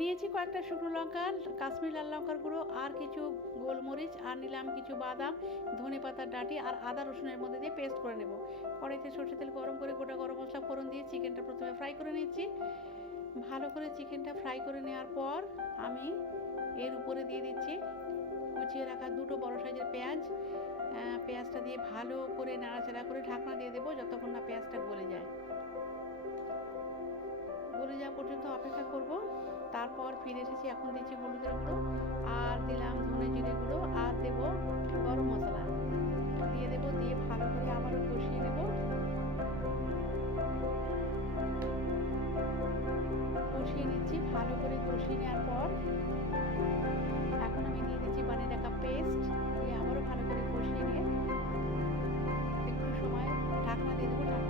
নিয়েছি কয়েকটা শুকনো লঙ্কা, কাশ্মীরি লাল লঙ্কার গুঁড়ো, আর কিছু গোলমরিচ, আর নিলাম কিছু বাদাম, ধনেপাতার ডাঁটি আর আদা রসুনের মধ্যে দিয়ে পেস্ট করে নেব। কড়াইতে সরষের তেল গরম করে গোটা গরম মশলা ফোড়ন দিয়ে চিকেনটা প্রথমে ফ্রাই করে নিচ্ছি। ভালো করে চিকেনটা ফ্রাই করে নেওয়ার পর আমি এর উপরে দিয়ে দিচ্ছি কুচিয়ে রাখা দুটো বড় সাইজের পেঁয়াজ। পেঁয়াজটা দিয়ে ভালো করে নাড়াচাড়া করে ঢাকনা দিয়ে দেবো যতক্ষণ না পেঁয়াজটা গলে যায়। গলে যাওয়া পর্যন্ত অপেক্ষা করব। তারপর ফিরে এসেছি, এখন দিচ্ছি হলুদের গুঁড়ো, আর দিলাম ধনে জিরে গুঁড়ো, আর দেবো গরম মশলা দিয়ে দেবো, দিয়ে ভালো করে আবারও কষিয়ে নেব। কষিয়ে নিচ্ছি, ভালো করে কষিয়ে নেওয়ার পর এখন আমি দিয়ে দিচ্ছি বানিয়ে রাখা পেস্ট, দিয়ে আবারও ভালো করে কষিয়ে নিয়ে একটু সময় ঢাকনা দিয়ে দেবো।